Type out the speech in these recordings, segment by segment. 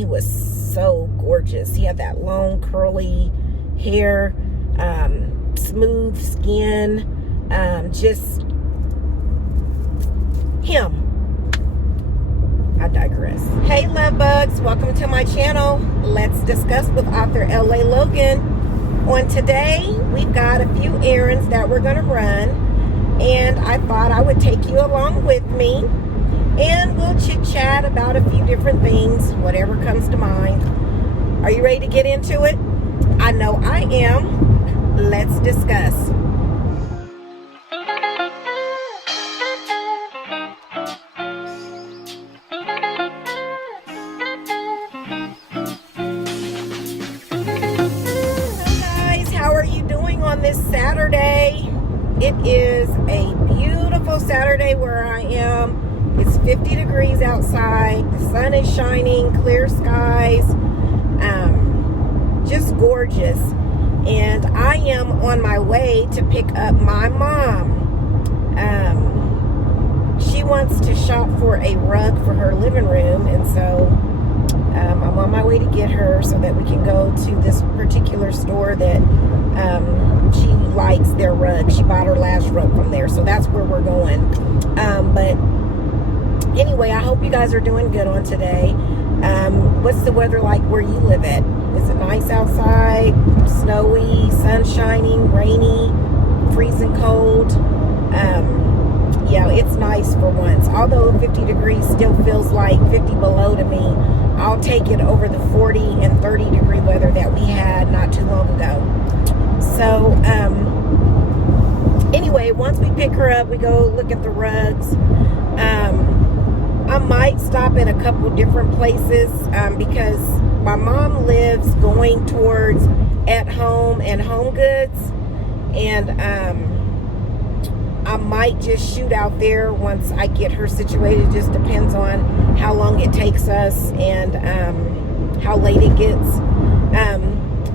he was so gorgeous. He had that long curly hair, smooth skin, just him. I digress. Hey love bugs, welcome to my channel. Let's discuss with author LA Logan. On today, we've got a few errands that we're going to run, and I thought I would take you along with me, and we'll chit chat about a few different things, whatever comes to mind. Are you ready to get into it? I know I am. Let's discuss. On this Saturday, it is a beautiful Saturday where I am. It's 50 degrees outside, the sun is shining, clear skies, just gorgeous. And I am on my way to pick up my mom. She wants to shop for a rug for her living room, and so I'm on my way to get her so that we can go to this particular store that she likes their rug. She bought her last rug from there, so that's where we're going. But anyway, I hope you guys are doing good on today. What's the weather like where you live at? Is it nice outside? Snowy, sun shining, rainy, freezing cold? Yeah, it's nice for once. Although 50 degrees still feels like 50 below to me, I'll take it over the 40 and 30 degree weather that we had not too long ago. So, anyway, once we pick her up, we go look at the rugs. I might stop in a couple different places because my mom lives going towards At Home and Home Goods, and I might just shoot out there once I get her situated. It just depends on how long it takes us and how late it gets.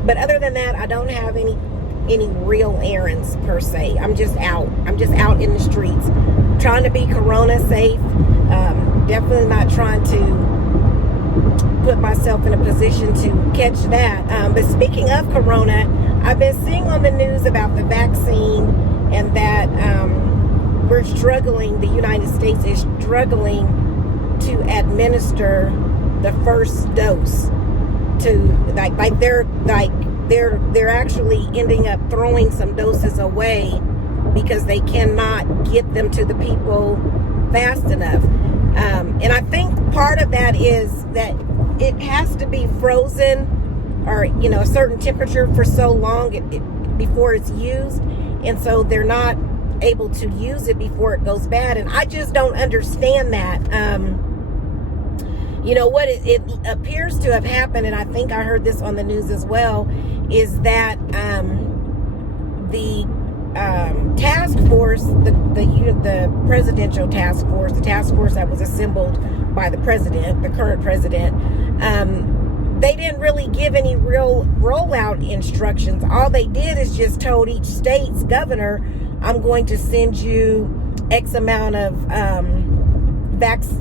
But other than that, I don't have any real errands per se. I'm just out in the streets trying to be corona safe. Definitely not trying to put myself in a position to catch that. But speaking of corona, I've been seeing on the news about the vaccine, and that we're struggling, the United States is struggling to administer the first dose to they're actually ending up throwing some doses away because they cannot get them to the people fast enough. And I think part of that is that it has to be frozen or, a certain temperature for so long before it's used. And so they're not able to use it before it goes bad. And I just don't understand that. What it appears to have happened, and I think I heard this on the news as well, is that the task force, the presidential task force, the task force that was assembled by the president, the current president, they didn't really give any real rollout instructions. All they did is just told each state's governor, I'm going to send you X amount of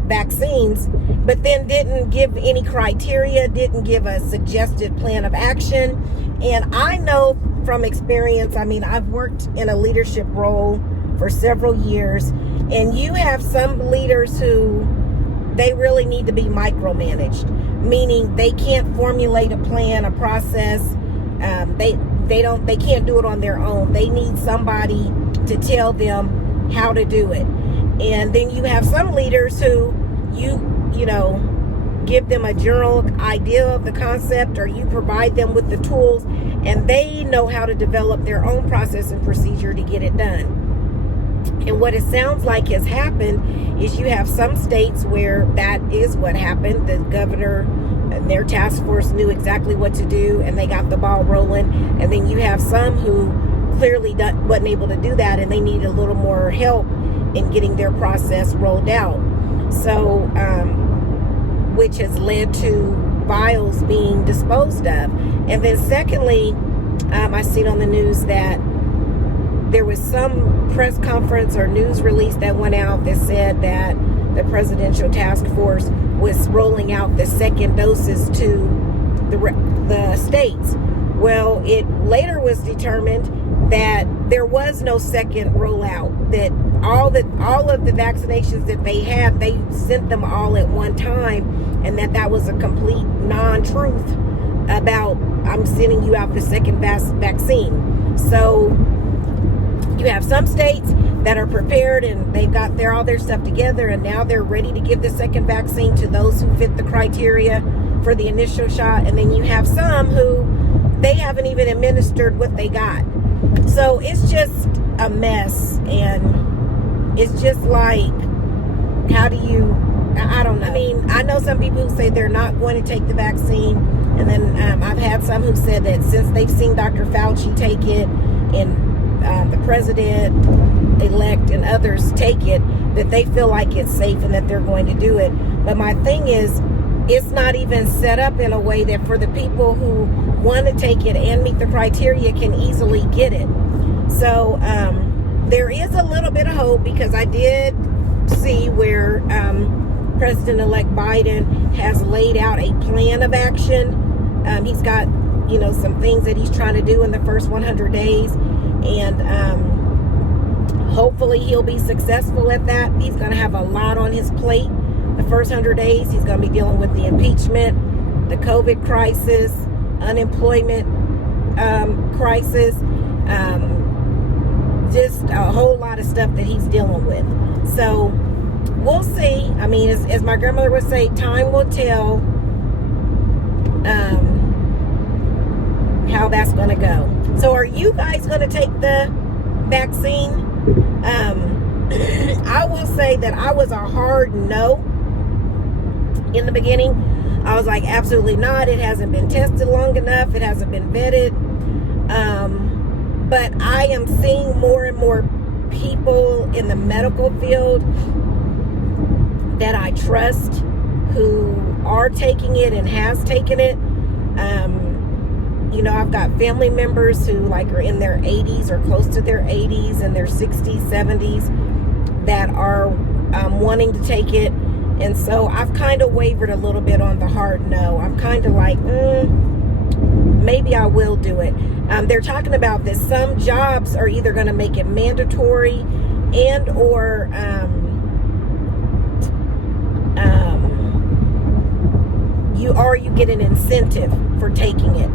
vaccines, but then didn't give any criteria, didn't give a suggested plan of action. And I know from experience, I've worked in a leadership role for several years, and you have some leaders who they really need to be micromanaged, meaning they can't formulate a plan, a process. They can't do it on their own. They need somebody to tell them how to do it. And then you have some leaders who you give them a general idea of the concept, or you provide them with the tools, and they know how to develop their own process and procedure to get it done. And what it sounds like has happened is you have some states where that is what happened. The governor and their task force knew exactly what to do, and they got the ball rolling. And then you have some who clearly wasn't able to do that, and they need a little more help in getting their process rolled out. So, which has led to vials being disposed of. And then secondly, I seen on the news that there was some press conference or news release that went out that said that the presidential task force was rolling out the second doses to the states. Well, it later was determined that there was no second rollout, that all of the vaccinations that they had, they sent them all at one time, and that was a complete non-truth about, I'm sending you out the second vaccine. So you have some states that are prepared and they've got all their stuff together, and now they're ready to give the second vaccine to those who fit the criteria for the initial shot. And then you have some who they haven't even administered what they got. So it's just a mess, and it's just like, how do you, I don't know. I mean, I know some people who say they're not going to take the vaccine, and then I've had some who said that since they've seen Dr. Fauci take it, and the president-elect and others take it, that they feel like it's safe and that they're going to do it. But my thing is, it's not even set up in a way that for the people who want to take it and meet the criteria can easily get it. So there is a little bit of hope, because I did see where President-elect Biden has laid out a plan of action. He's got, some things that he's trying to do in the first 100 days. And hopefully he'll be successful at that. He's going to have a lot on his plate. The first 100 days, he's going to be dealing with the impeachment, the COVID crisis, unemployment crisis, just a whole lot of stuff that he's dealing with. So we'll see. I mean, as my grandmother would say, time will tell how that's going to go. So are you guys going to take the vaccine? I will say that I was a hard no in the beginning. I was like, absolutely not. It hasn't been tested long enough. It hasn't been vetted. But I am seeing more and more people in the medical field that I trust who are taking it and has taken it. I've got family members who are in their 80s or close to their 80s and their 60s, 70s that are wanting to take it. And so I've kind of wavered a little bit on the hard no. I'm kind of like, maybe I will do it. They're talking about this. Some jobs are either going to make it mandatory and or you get an incentive for taking it.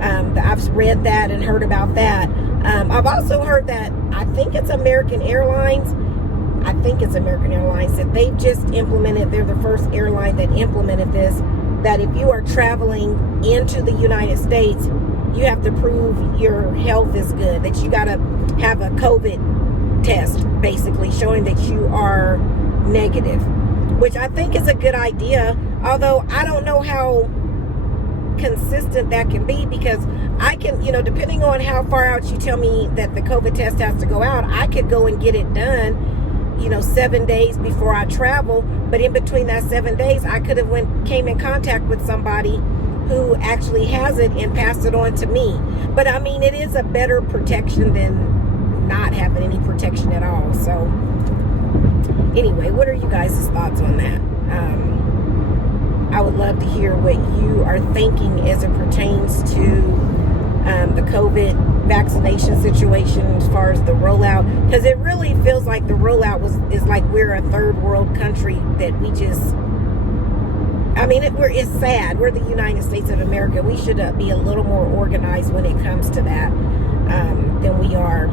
I've read that and heard about that. I've also heard that I think it's American Airlines that they've just implemented, they're the first airline that implemented this, that if you are traveling into the United States, you have to prove your health is good, that you got to have a COVID test, basically showing that you are negative, which I think is a good idea. Although I don't know how consistent that can be, because I can, depending on how far out you tell me that the COVID test has to go out, I could go and get it done 7 days before I travel. But in between that 7 days, I could have came in contact with somebody who actually has it and passed it on to me. But I mean, it is a better protection than not having any protection at all. So anyway, what are you guys' thoughts on that? I would love to hear what you are thinking as it pertains to the COVID vaccination situation as far as the rollout, because it really feels like the rollout is like we're a third world country that we just, it's sad. We're the United States of America. We should be a little more organized when it comes to that than we are.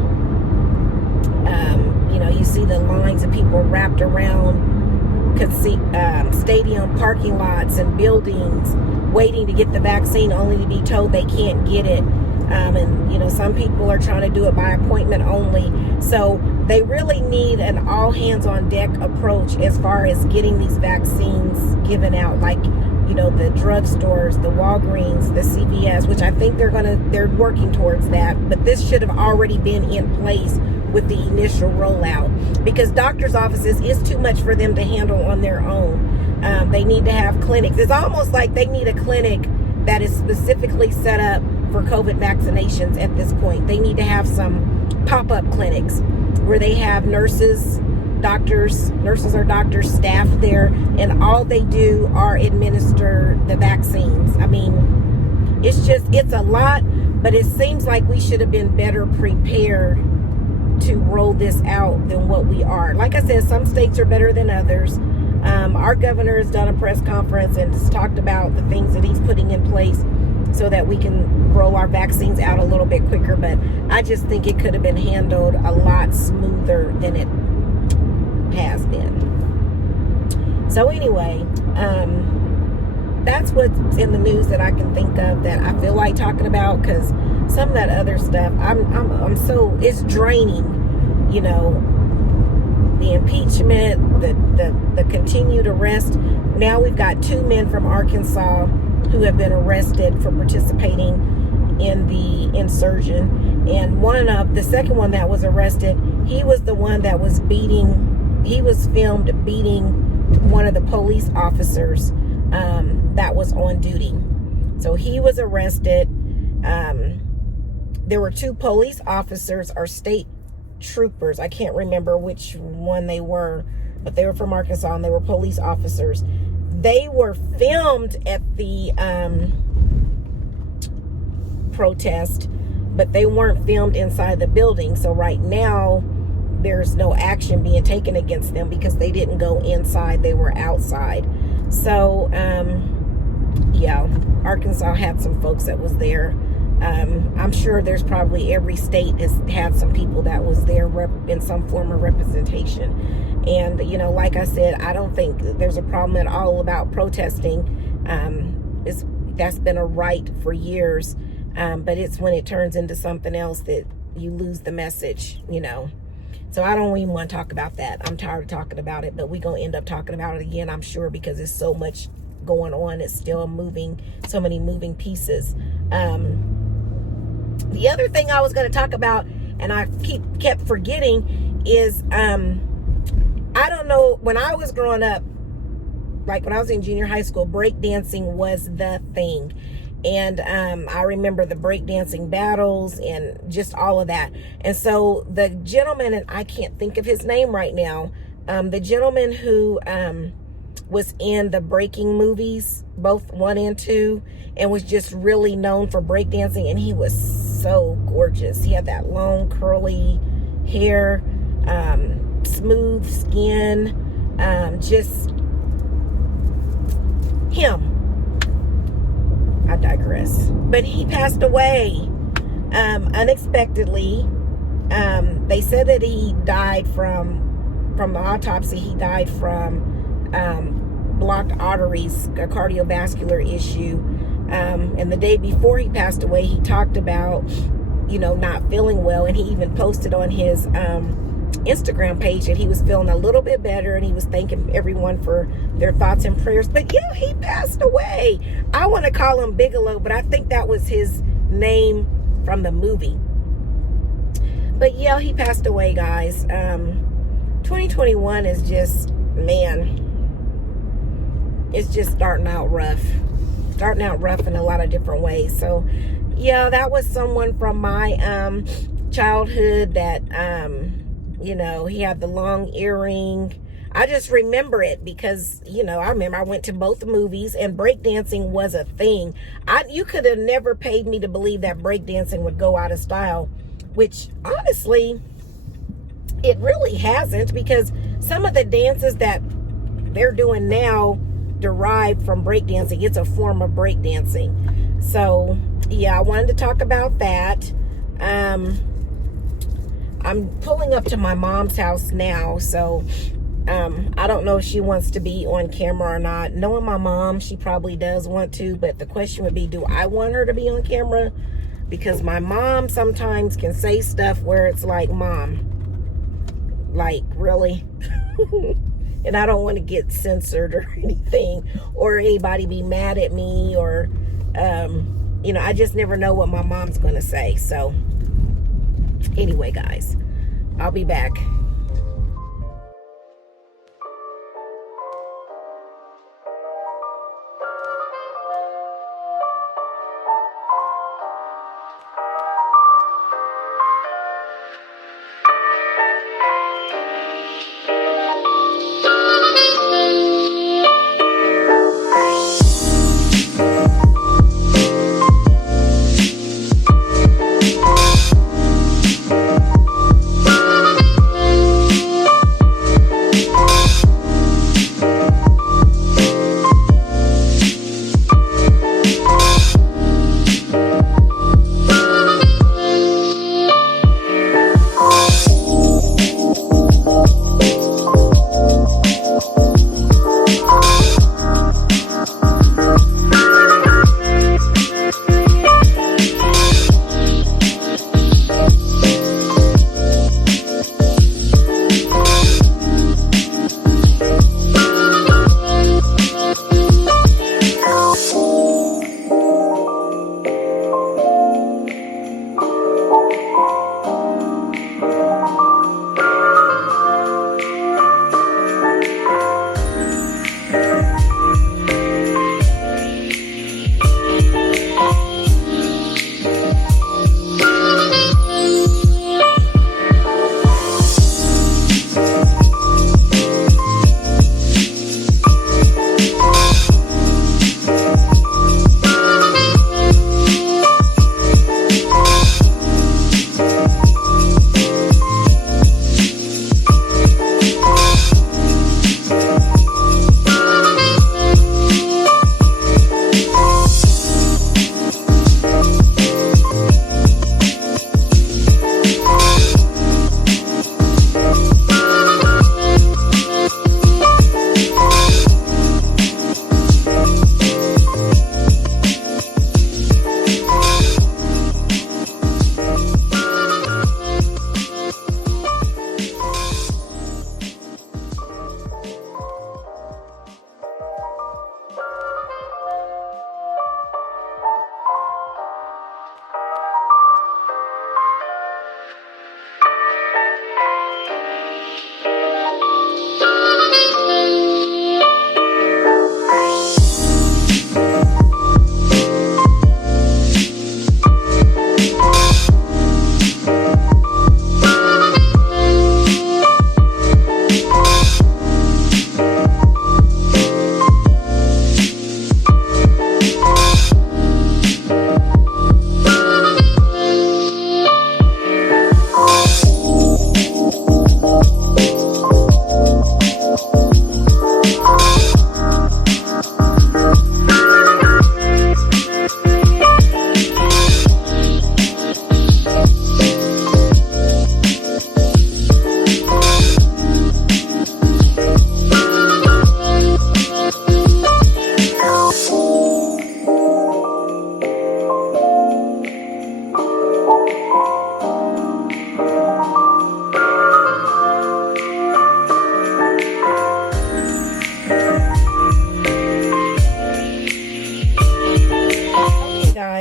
You see the lines of people wrapped around stadium parking lots and buildings waiting to get the vaccine, only to be told they can't get it. Some people are trying to do it by appointment only. So they really need an all hands on deck approach as far as getting these vaccines given out, like the drugstores, the Walgreens, the CVS, which I think they're working towards that. But this should have already been in place with the initial rollout, because doctors' offices is too much for them to handle on their own. They need to have clinics. It's almost like they need a clinic that is specifically set up for COVID vaccinations at this point. They need to have some pop-up clinics where they have nurses, doctors, nurses or doctors staffed there, and all they do are administer the vaccines. I mean, it's a lot, but it seems like we should have been better prepared to roll this out than what we are. Like I said, some states are better than others. Our governor has done a press conference and has talked about the things that he's putting in place so that we can roll our vaccines out a little bit quicker. But I just think it could have been handled a lot smoother than it has been. So anyway, that's what's in the news that I can think of that I feel like talking about, because some of that other stuff, I'm so, it's draining, you know, the impeachment, the continued arrest. Now we've got 2 men from Arkansas who have been arrested for participating in the insurrection. And the second one that was arrested, he was the one that was filmed beating one of the police officers that was on duty. So he was arrested. There were 2 police officers or state troopers. I can't remember which one they were, but they were from Arkansas and they were police officers. They were filmed at the protest, but they weren't filmed inside the building. So right now there's no action being taken against them because they didn't go inside, they were outside. So yeah, Arkansas had some folks that was there. I'm sure there's probably every state has had some people that was there in some form of representation. And, you know, like I said, I don't think there's a problem at all about protesting. That's been a right for years. But it's when it turns into something else that you lose the message, you know. So I don't even want to talk about that. I'm tired of talking about it, but we're going to end up talking about it again, I'm sure, because there's so much going on. It's still moving, so many moving pieces. The other thing I was going to talk about, and I kept forgetting, is I don't know, when I was growing up, like when I was in junior high school, breakdancing was the thing. And I remember the breakdancing battles and just all of that. And so the gentleman, and I can't think of his name right now, the gentleman who was in the breaking movies, both 1 and 2, and was just really known for breakdancing, and he was so gorgeous. He had that long curly hair, smooth skin, just him. I digress. But he passed away unexpectedly. They said that he died from the autopsy, he died from blocked arteries, a cardiovascular issue. And the day before he passed away, he talked about, you know, not feeling well. And he even posted on his Instagram page that he was feeling a little bit better, and he was thanking everyone for their thoughts and prayers. But yeah, he passed away. I want to call him Bigelow, but I think that was his name from the movie. But yeah, he passed away, guys. 2021 is just, man, it's just starting out rough in a lot of different ways. So yeah, that was someone from my childhood that you know, he had the long earring. I just remember it because, you know, I remember I went to both movies and breakdancing was a thing. You could have never paid me to believe that breakdancing would go out of style, which honestly, it really hasn't, because some of the dances that they're doing now derive from breakdancing. It's a form of breakdancing. So yeah, I wanted to talk about that. I'm pulling up to my mom's house now, so I don't know if she wants to be on camera or not. Knowing my mom, she probably does want to, but the question would be, do I want her to be on camera? Because my mom sometimes can say stuff where it's like, Mom, like, really? And I don't want to get censored or anything, or anybody be mad at me, or you know, I just never know what my mom's going to say. So anyway, guys, I'll be back.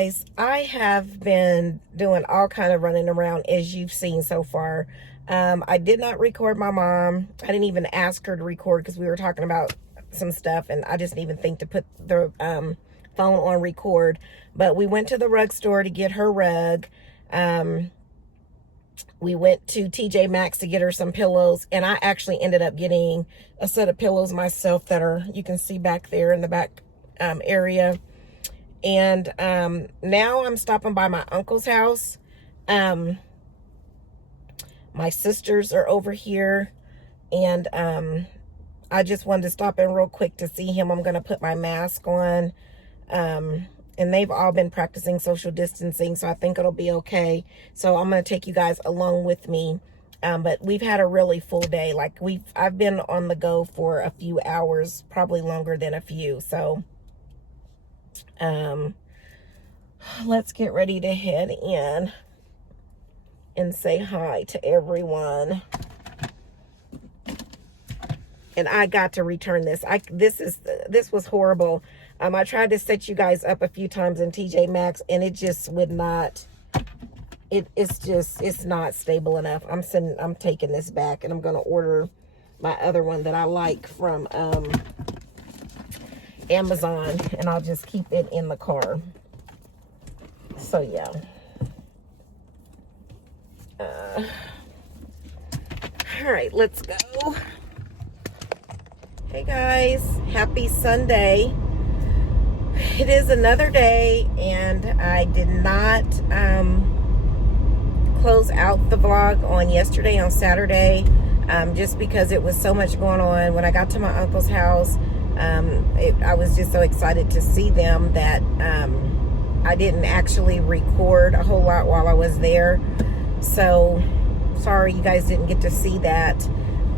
guys, I have been doing all kind of running around, as you've seen so far. I did not record my mom. I didn't even ask her to record because we were talking about some stuff, and I just didn't even think to put the phone on record. But we went to the rug store to get her rug. We went to TJ Maxx to get her some pillows, and I actually ended up getting a set of pillows myself that are, you can see back there in the back area. And now I'm stopping by my uncle's house. My sisters are over here, and I just wanted to stop in real quick to see him. I'm going to put my mask on, and they've all been practicing social distancing, so I think it'll be okay. So I'm going to take you guys along with me. But we've had a really full day. Like I've been on the go for a few hours, probably longer than a few. So let's get ready to head in and say hi to everyone. And I got to return this. This was horrible. I tried to set you guys up a few times in TJ Maxx, and it just would not. It's not stable enough. I'm taking this back, and I'm gonna order my other one that I like from Amazon, and I'll just keep it in the car. So yeah. All right, let's go. Hey guys, happy Sunday. It is another day, and I did not close out the vlog on yesterday, on Saturday, just because it was so much going on. When I got to my uncle's house, I was just so excited to see them that I didn't actually record a whole lot while I was there. So sorry you guys didn't get to see that.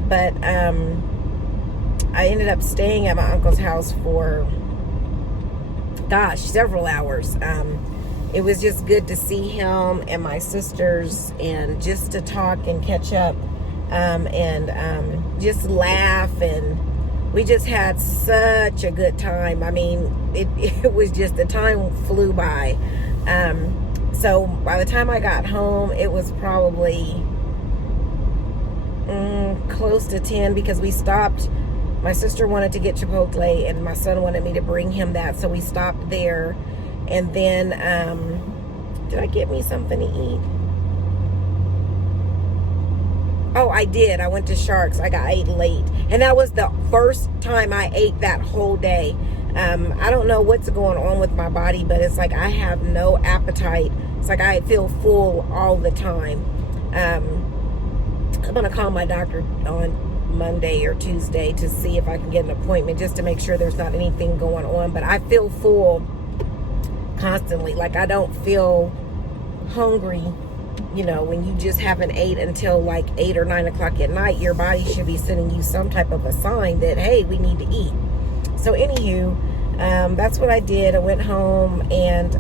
But I ended up staying at my uncle's house for, gosh, several hours. It was just good to see him and my sisters, and just to talk and catch up, and just laugh, and we just had such a good time. I mean, it was just, the time flew by. So by the time I got home, it was probably close to 10, because we stopped. My sister wanted to get Chipotle, and my son wanted me to bring him that, so we stopped there. And then, did I get me something to eat? Oh, I did. I went to Sharks. I ate late. And that was the first time I ate that whole day. I don't know what's going on with my body, but it's like I have no appetite. It's like I feel full all the time. I'm going to call my doctor on Monday or Tuesday to see if I can get an appointment, just to make sure there's not anything going on. But I feel full constantly. Like I don't feel hungry. You know, when you just haven't ate until like 8 or 9 o'clock at night, your body should be sending you some type of a sign that, hey, we need to eat. So anywho, that's what I did. I went home, and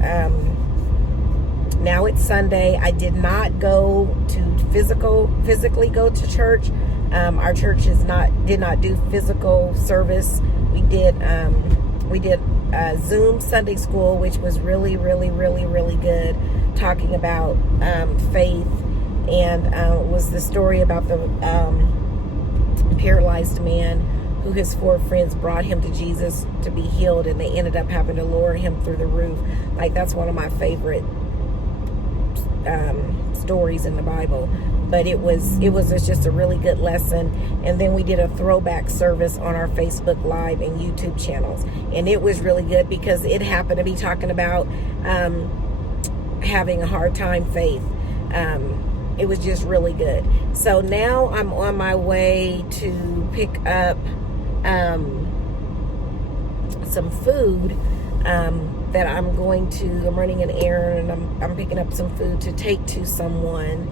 now it's Sunday. I did not go to physically go to church. Our church did not do physical service. We did Zoom Sunday school, which was really, really, really, really good, talking about faith, and it was the story about the paralyzed man who his 4 friends brought him to Jesus to be healed, and they ended up having to lower him through the roof. Like, that's one of my favorite stories in the Bible. But it was just a really good lesson. And then we did a throwback service on our Facebook Live and YouTube channels, and it was really good because it happened to be talking about having a hard time faith. It was just really good. So now I'm on my way to pick up some food that I'm running an errand, and I'm picking up some food to take to someone,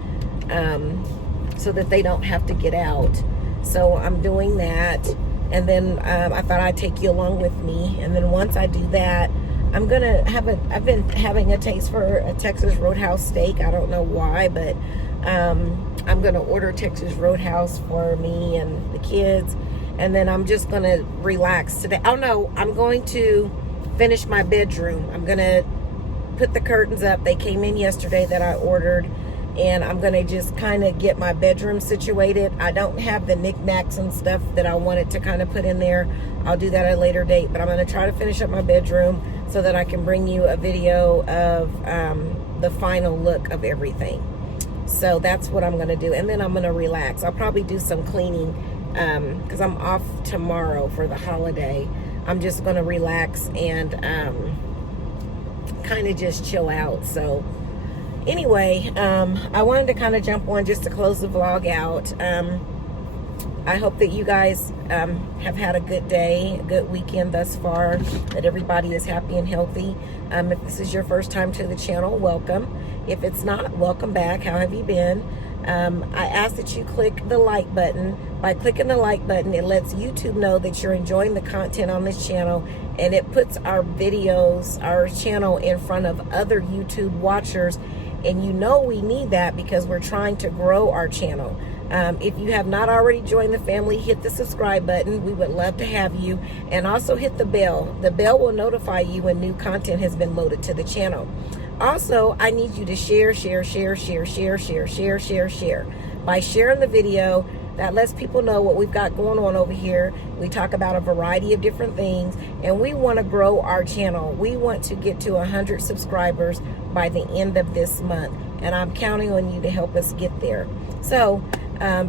so that they don't have to get out. So I'm doing that, and then I thought I'd take you along with me. And then once I do that, I've been having a taste for a Texas Roadhouse steak. I don't know why, but I'm gonna order Texas Roadhouse for me and the kids, and then I'm just gonna relax today. Oh no, I'm going to finish my bedroom. I'm gonna put the curtains up. They came in yesterday that I ordered, and I'm going to just kind of get my bedroom situated. I don't have the knickknacks and stuff that I wanted to kind of put in there. I'll do that at a later date, but I'm going to try to finish up my bedroom so that I can bring you a video of the final look of everything. So that's what I'm going to do, and then I'm going to relax. I'll probably do some cleaning because I'm off tomorrow for the holiday. I'm just going to relax and kind of just chill out. So anyway, I wanted to kind of jump on just to close the vlog out. I hope that you guys have had a good day, a good weekend thus far, that everybody is happy and healthy. If this is your first time to the channel, welcome. If it's not, welcome back. How have you been? I ask that you click the like button. By clicking the like button, it lets YouTube know that you're enjoying the content on this channel, and it puts our videos, our channel, in front of other YouTube watchers. And you know we need that because we're trying to grow our channel. If you have not already joined the family, hit the subscribe button. We would love to have you. And also hit the bell. The bell will notify you when new content has been loaded to the channel. Also, I need you to share. By sharing the video, that lets people know what we've got going on over here. We talk about a variety of different things, and we want to grow our channel. We want to get to 100 subscribers by the end of this month, and I'm counting on you to help us get there. So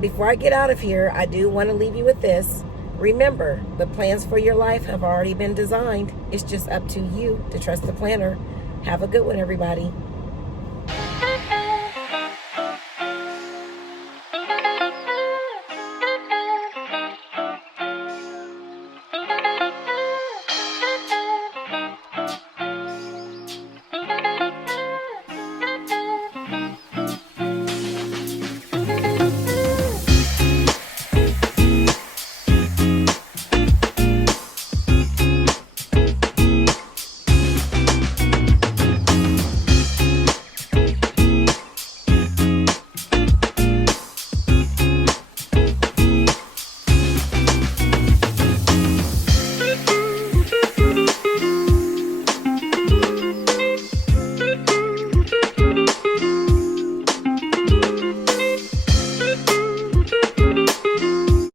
before I get out of here, I do want to leave you with this. Remember, the plans for your life have already been designed. It's just up to you to trust the planner. Have a good one, everybody.